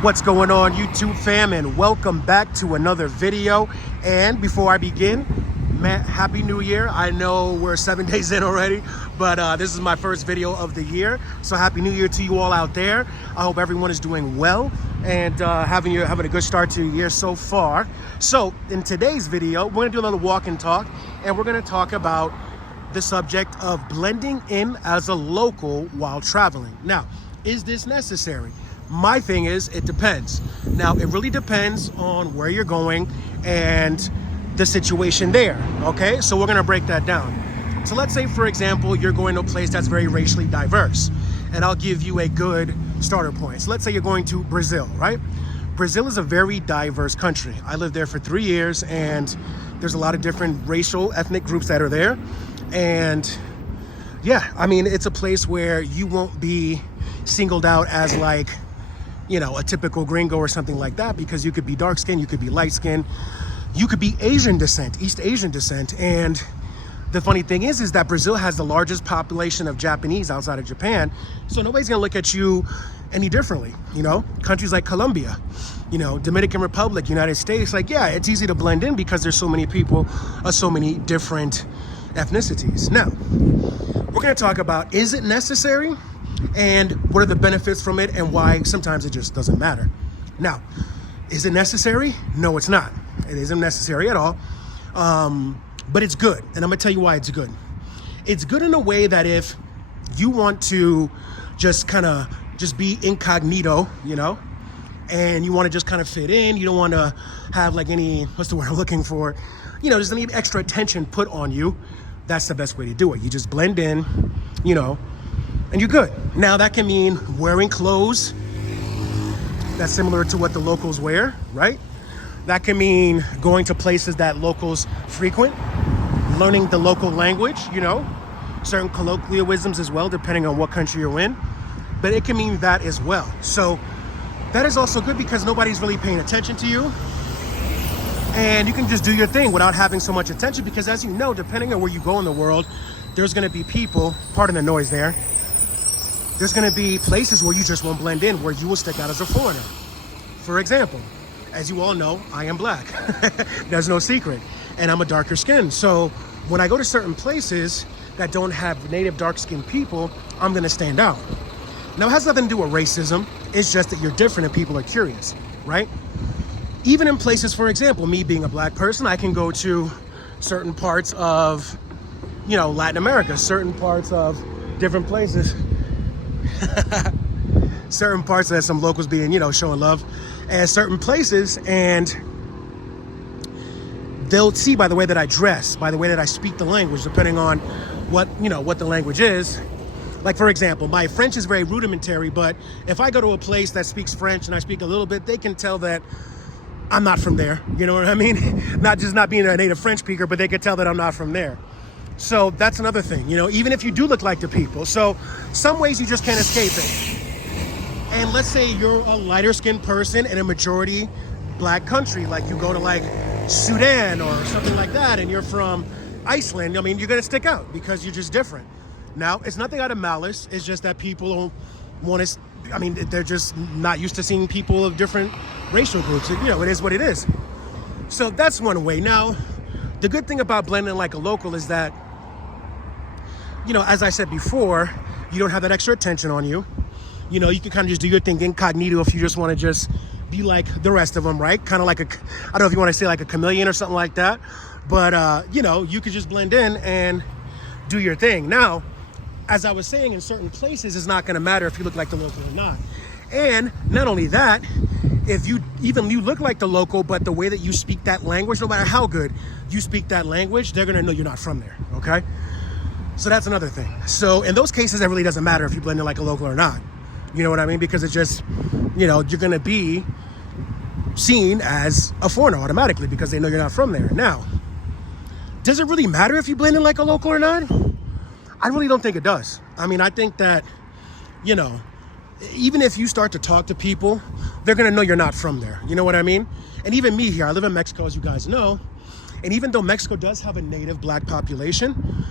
What's going on, YouTube fam, and welcome back to another video. And before I begin, happy new year. I know we're 7 days in already, but this is my first video of the year, so happy new year to you all out there. I hope everyone is doing well and having a good start to the year so far. So in today's video, we're gonna do a little walk and talk, and we're gonna talk about the subject of blending in as a local while traveling. Now, is this necessary? My thing is, it depends. Now, it really depends on where you're going and the situation there, okay? So we're gonna break that down. So let's say, for example, you're going to a place that's very racially diverse, and I'll give you a good starter point. So let's say you're going to Brazil, right? Brazil is a very diverse country. I lived there for 3 years, and there's a lot of different racial, ethnic groups that are there. And yeah, I mean, it's a place where you won't be singled out as like, you know, a typical gringo or something like that, because you could be dark skinned, you could be light skinned, you could be Asian descent, East Asian descent. And the funny thing is that Brazil has the largest population of Japanese outside of Japan. So nobody's gonna look at you any differently. You know, countries like Colombia, you know, Dominican Republic, United States, like, yeah, it's easy to blend in because there's so many people of so many different ethnicities. Now, we're gonna talk about, is it necessary? And what are the benefits from it, and why sometimes it just doesn't matter. Now, is it necessary? No, it's not. It isn't necessary at all, but it's good, and I'm gonna tell you why it's good. It's good in a way that if you want to just kind of just be incognito, you know, and you want to just kind of fit in, you don't want to have like any, what's the word I'm looking for, you know, there's any extra attention put on you, that's the best way to do it. You just blend in, you know, and you're good. Now, that can mean wearing clothes that's similar to what the locals wear, right? That can mean going to places that locals frequent, learning the local language, you know, certain colloquialisms as well, depending on what country you're in. But it can mean that as well. So that is also good because nobody's really paying attention to you. And you can just do your thing without having so much attention, because as you know, depending on where you go in the world, there's gonna be people, pardon the noise there, there's gonna be places where you just won't blend in, where you will stick out as a foreigner. For example, as you all know, I am black. There's no secret. And I'm a darker skin. So when I go to certain places that don't have native dark-skinned people, I'm gonna stand out. Now, it has nothing to do with racism. It's just that you're different and people are curious, right? Even in places, for example, me being a black person, I can go to certain parts of, you know, Latin America, certain parts of different places. Certain parts that some locals being, you know, showing love, and certain places, and they'll see by the way that I dress, by the way that I speak the language, depending on what, you know, what the language is. Like, for example, my French is very rudimentary, but if I go to a place that speaks French and I speak a little bit, they can tell that I'm not from there. You know what I mean? Not being a native French speaker, but they could tell that I'm not from there. So that's another thing, you know, even if you do look like the people. So some ways you just can't escape it. And let's say you're a lighter skinned person in a majority black country, like you go to like Sudan or something like that, and you're from Iceland. I mean, you're gonna stick out because you're just different. Now, it's nothing out of malice. It's just that people don't want to, I mean, they're just not used to seeing people of different racial groups. You know, it is what it is. So that's one way. Now, the good thing about blending like a local is that, you know, as I said before, you don't have that extra attention on you. You know, you can kind of just do your thing incognito if you just want to just be like the rest of them, right? Kind of like I don't know if you want to say like a chameleon or something like that, but, you know, you could just blend in and do your thing. Now, as I was saying, in certain places, it's not going to matter if you look like the local or not. And not only that, if you look like the local, but the way that you speak that language, no matter how good you speak that language, they're going to know you're not from there, okay? So that's another thing. So in those cases, it really doesn't matter if you blend in like a local or not. You know what I mean? Because it's just, you know, you're going to be seen as a foreigner automatically because they know you're not from there. Now, does it really matter if you blend in like a local or not? I really don't think it does. I mean, I think that, you know, even if you start to talk to people, they're going to know you're not from there. You know what I mean? And even me here, I live in Mexico, as you guys know. And even though Mexico does have a native black population,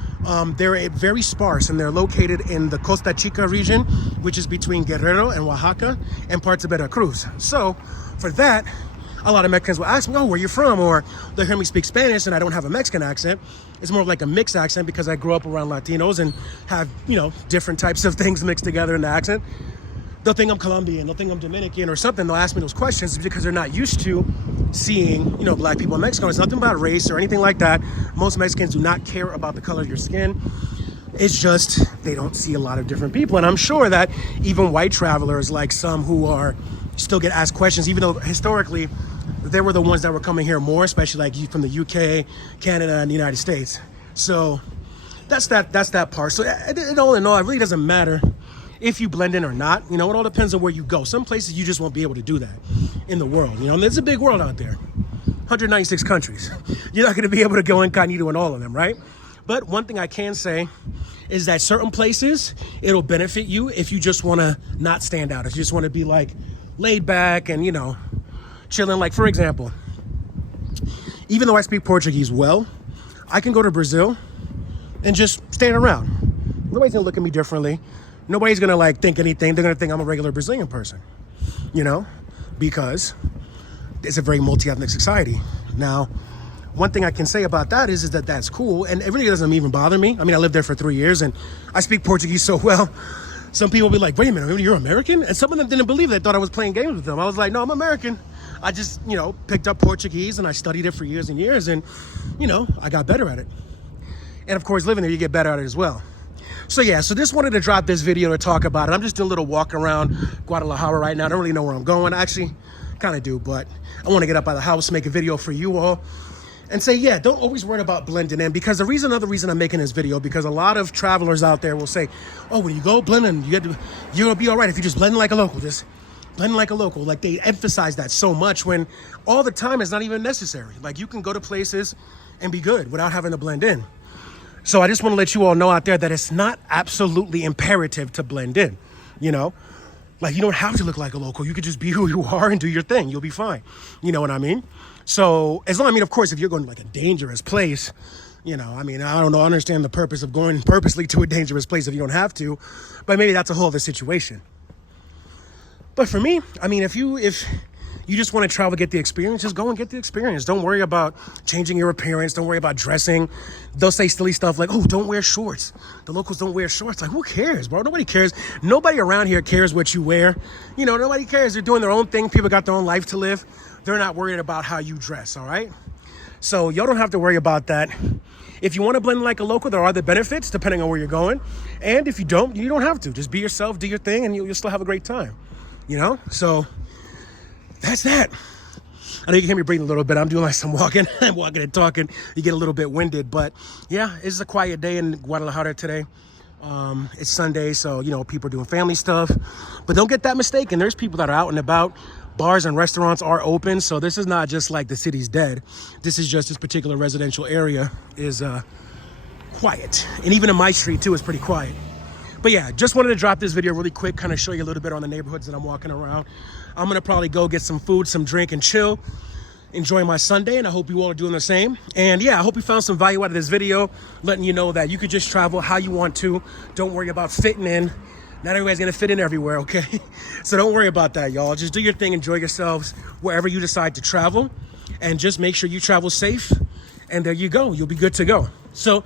they're very sparse, and they're located in the Costa Chica region, which is between Guerrero and Oaxaca and parts of Veracruz. So for that, a lot of Mexicans will ask me, oh, where you from? Or they'll hear me speak Spanish and I don't have a Mexican accent. It's more of like a mixed accent because I grew up around Latinos and have, different types of things mixed together in the accent. They'll think I'm Colombian, they'll think I'm Dominican or something. They'll ask me those questions because they're not used to seeing, black people in Mexico. It's nothing about race or anything like that. Most Mexicans do not care about the color of your skin. It's just they don't see a lot of different people. And I'm sure that even white travelers, like some who are still get asked questions, even though historically they were the ones that were coming here more, especially like from the UK, Canada, and the United States. So that's that part. So all in all, it really doesn't matter if you blend in or not. It all depends on where you go. Some places you just won't be able to do that in the world. And it's a big world out there, 196 countries. You're not going to be able to go incognito in all of them, right? But one thing I can say is that certain places, it'll benefit you if you just want to not stand out. If you just want to be like laid back and, chilling. Like, for example, even though I speak Portuguese well, I can go to Brazil and just stand around. Nobody's going to look at me differently. Nobody's going to think anything. They're going to think I'm a regular Brazilian person, because it's a very multi-ethnic society. Now, one thing I can say about that is that that's cool, and it really doesn't even bother me. I mean, I lived there for 3 years, and I speak Portuguese so well. Some people will be like, wait a minute, you're American? And some of them didn't believe it. They thought I was playing games with them. I was like, no, I'm American. I just, picked up Portuguese, and I studied it for years and years, and, I got better at it. And, of course, living there, you get better at it as well. So, yeah, just wanted to drop this video to talk about it. I'm just doing a little walk around Guadalajara right now. I don't really know where I'm going. I actually kind of do, but I want to get up out of the house, make a video for you all. And say, yeah, don't always worry about blending in, because another reason I'm making this video, because a lot of travelers out there will say, oh, when you go blending, you'll be all right if you just blend like a local, just blend like a local. Like, they emphasize that so much when all the time it's not even necessary. Like, you can go to places and be good without having to blend in. So I just want to let you all know out there that it's not absolutely imperative to blend in, Like, you don't have to look like a local. You could just be who you are and do your thing. You'll be fine. You know what I mean? So of course, if you're going to like a dangerous place, I don't know, I understand the purpose of going purposely to a dangerous place if you don't have to, but maybe that's a whole other situation. But for me, if you just want to travel, get the experience, just go and get the experience. Don't worry about changing your appearance. Don't worry about dressing. They'll say silly stuff like, oh, don't wear shorts. The locals don't wear shorts. Like, who cares, bro? Nobody cares. Nobody around here cares what you wear. Nobody cares. They're doing their own thing. People got their own life to live. They're not worried about how you dress, all right? So y'all don't have to worry about that. If you want to blend like a local, there are the benefits depending on where you're going. And if you don't have to. Just be yourself, do your thing, and you'll still have a great time, So that's that. I know you can hear me breathing a little bit. I'm doing like some walking. I'm walking and talking. You get a little bit winded. But yeah, it's a quiet day in Guadalajara today. It's Sunday, so, people are doing family stuff. But don't get that mistaken. There's people that are out and about. Bars and restaurants are open. So this is not just like the city's dead. This is just this particular residential area is quiet. And even in my street, too, it's pretty quiet. But yeah, just wanted to drop this video really quick, kind of show you a little bit on the neighborhoods that I'm walking around. I'm going to probably go get some food, some drink, and chill. Enjoy my Sunday, and I hope you all are doing the same. And yeah, I hope you found some value out of this video, letting you know that you could just travel how you want to. Don't worry about fitting in. Not everybody's going to fit in everywhere, okay? So don't worry about that, y'all. Just do your thing. Enjoy yourselves wherever you decide to travel. And just make sure you travel safe. And there you go. You'll be good to go. So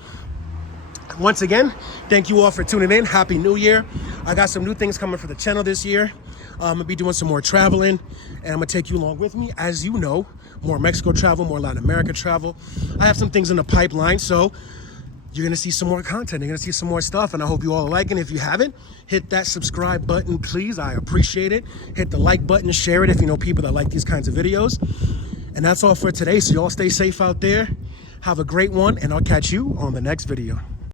once again, thank you all for tuning in. Happy New Year. I got some new things coming for the channel this year. I'm going to be doing some more traveling. And I'm going to take you along with me. As you know, more Mexico travel, more Latin America travel. I have some things in the pipeline. So you're going to see some more content. You're going to see some more stuff, and I hope you all are liking it. If you haven't, hit that subscribe button, please. I appreciate it. Hit the like button, share it if you know people that like these kinds of videos. And that's all for today. So y'all stay safe out there. Have a great one, and I'll catch you on the next video.